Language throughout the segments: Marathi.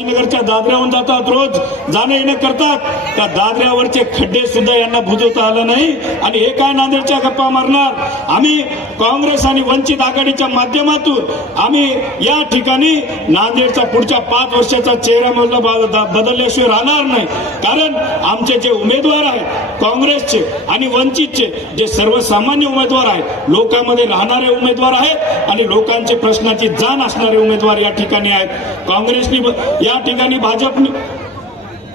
नगरच्या दादऱ्याहून जातात, रोज जाणं येणं करतात. त्या दादऱ्यावरचे खड्डे सुद्धा यांना बुजवता आलं नाही. आणि हे काय नांदेडच्या गप्पा मारणार. आम्ही काँग्रेस आणि वंचित आघाडीच्या माध्यमातून आम्ही या ठिकाणी नांदेडचा पुढच्या 5 वर्षाचा चेहरा बदलल्याशिवाय राहणार नाही. कारण आमचे जे उमेदवार आहेत काँग्रेसचे आणि वंचितचे, जे सर्वसामान्य उमेदवार आहेत, लोकांमध्ये राहणारे उमेदवार आहेत आणि लोकांचे प्रश्नाची जाण असणारे उमेदवार या ठिकाणी आहेत. काँग्रेसने या ठिकाणी, भाजपने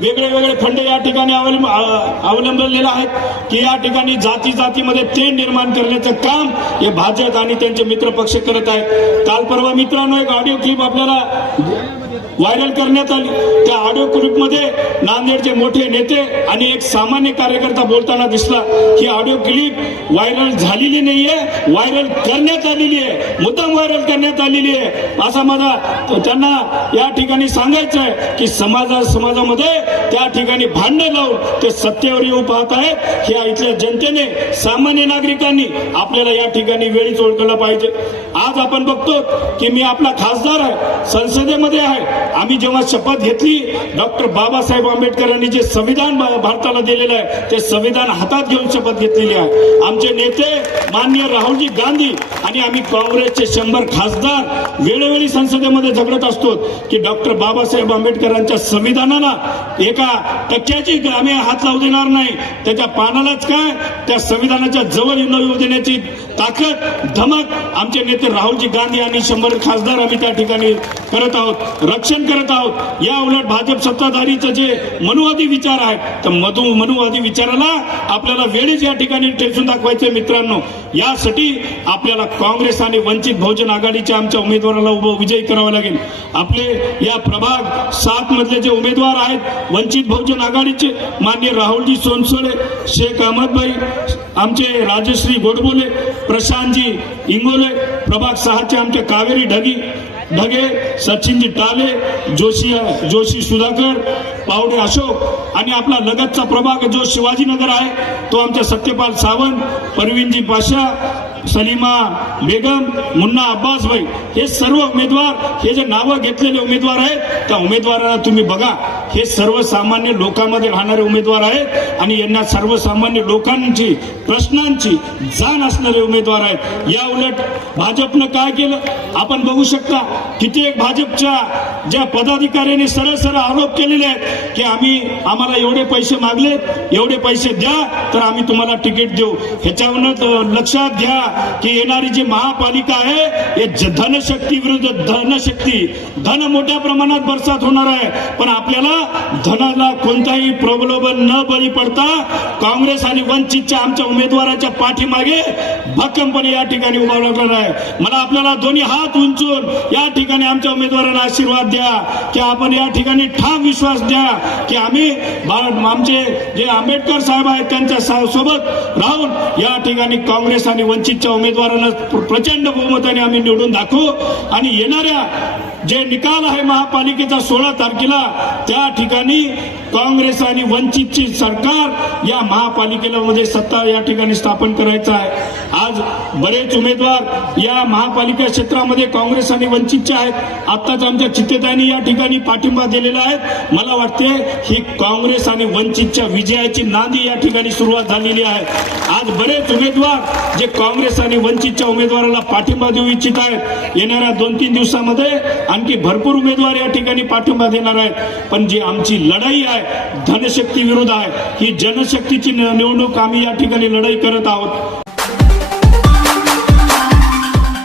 वेगळे वेगळे फंड या ठिकाणी अवलंबलेले आहेत की या ठिकाणी जाती जातीमध्ये तेढ निर्माण करण्याचं काम हे भाजप आणि त्यांचे मित्र पक्ष करत आहेत. काल परवा मित्रांनो एक ऑडिओ क्लिप आपल्याला व्हायरल करण्यात आली. त्या ऑडिओ क्लिपमध्ये नांदेडचे मोठे नेते आणि एक सामान्य कार्यकर्ता बोलताना दिसला. ही ऑडिओ क्लिप व्हायरल झालेली नाहीये, व्हायरल करण्यात आलेली आहे, मुद्दाम व्हायरल करण्यात आलेली आहे. असा माझा त्यांना या ठिकाणी सांगायचं आहे की समाजामध्ये त्या ठिकाणी भांडण लावून ते सत्तेवर येऊ पाहत आहेत. या इथल्या जनतेने, सामान्य नागरिकांनी आपल्याला या ठिकाणी वेळीच ओळखलं पाहिजे. आज आपण बघतो की मी आपला खासदार आहे, संसदेमध्ये आहे. आम्ही जेव्हा शपथ घेतली, डॉक्टर बाबासाहेब आंबेडकरांनी जे संविधान भारताला दिलेलं आहे ते संविधान हातात घेऊन शपथ घेतलेली आहे. आमचे नेते माननीय राहुलजी गांधी आणि आम्ही काँग्रेसचे 100 खासदार वेळोवेळी संसदेमध्ये झगडत असतो की डॉक्टर बाबासाहेब आंबेडकरांच्या संविधानाला एका टक्क्याची आम्ही हात लावू देणार नाही. त्याच्या पानालाच काय, त्या संविधानाच्या जवळ न येऊ देण्याची ताकद, धमक आमचे नेते राहुलजी गांधी आणि 100 खासदार आम्ही त्या ठिकाणी करत आहोत, रक्षण करत आहोत. या उलट भाजप सत्ताधारीचं जे मनुवादी विचार आहेत, तर मनुवादी विचाराला आपल्याला वेळीच या ठिकाणी ठेचून दाखवायचे. मित्रांनो, यासाठी आपल्याला काँग्रेस आणि वंचित बहुजन आघाडीच्या आमच्या उमेदवाराला विजयी करावा लागेल. आपले या प्रभाग 7 मधले जे उमेदवार आहेत वंचित बहुजन आघाडीचे, माननीय राहुलजी सोनसोळे, शेख अहमदभाई, आमचे राजश्री गोडबोले, प्रशांतजी इंगोले, प्रभाग 6चे आमचे कावेरी ढगे, सचिनजी टाले, जोशी सुधाकर, पावडे अशोक आणि आपला लगतचा प्रभाग जो शिवाजीनगर आहे तो आमच्या सत्यपाल सावंत, परवीनजी पाशा, सलीमा बेगम, मुन्ना अब्बास भाई, हे सर्व उमेदवार, हे जे नावं घेतलेले उमेदवार आहेत, त्या उमेदवारांना तुम्ही बघा. हे सर्वसामान्य लोकांमध्ये राहणारे उमेदवार आहेत आणि यांना सर्वसामान्य लोकांची प्रश्नांची जाण असणारे उमेदवार आहेत. या उलट भाजपनं काय केलं आपण बघू शकता. कित्येक भाजपच्या ज्या पदाधिकाऱ्यांनी सरळ सरळ आरोप केलेले आहेत की आम्हाला एवढे पैसे मागले, एवढे पैसे द्या तर आम्ही तुम्हाला तिकीट देऊ. ह्याच्यावरून लक्षात घ्या की येणारी जी महापालिका आहे हे धनशक्ती विरुद्ध धनशक्ती, धन मोठ्या प्रमाणात बरसात होणार आहे. पण आपल्याला धनाला कोणताही प्रलोभन न बळी पडता काँग्रेस आणि वंचितच्या आमच्या उमेदवाराच्या पाठीमागे भक्कमपणे या ठिकाणी उभा लागणार आहे. मला आपल्याला दोन्ही हात उंचून या ठिकाणी आमच्या उमेदवारांना आशीर्वाद द्या की आपण या ठिकाणी ठाम विश्वास द्या की आम्ही आमचे जे आंबेडकर साहेब आहेत त्यांच्या सोबत राहून या ठिकाणी काँग्रेस आणि वंचितच्या उमेदवारांना प्रचंड बहुमताने आम्ही निवडून दाखवू. आणि येणाऱ्या जे निकाल आहे महापालिकेचा 16 तारखेला, त्या ठिकाणी काँग्रेस आणि वंचितची सरकार या महापालिकेला मध्ये सत्ता या ठिकाणी स्थापन करायचं आहे. आज बरेच उमेदवार या महापालिका क्षेत्रामध्ये काँग्रेस आणि वंचितचे आहेत. आत्ताच आमच्या चित्तेताईंनी या ठिकाणी पाठिंबा दिलेला आहे. मला वाटते ही काँग्रेस आणि वंचितच्या विजयाची नांदी या ठिकाणी सुरुवात झालेली आहे. आज बरेच उमेदवार जे काँग्रेस आणि वंचितच्या उमेदवाराला पाठिंबा देऊ इच्छित आहेत. येणाऱ्या 2-3 दिवसामध्ये आणखी भरपूर उमेदवार या ठिकाणी पाठिंबा देणार आहेत. पण जी आमची लढाई आहे धनशक्ती विरुद्ध आहे, ही जनशक्तीची निवडणूक आम्ही या ठिकाणी लढाई करत आहोत.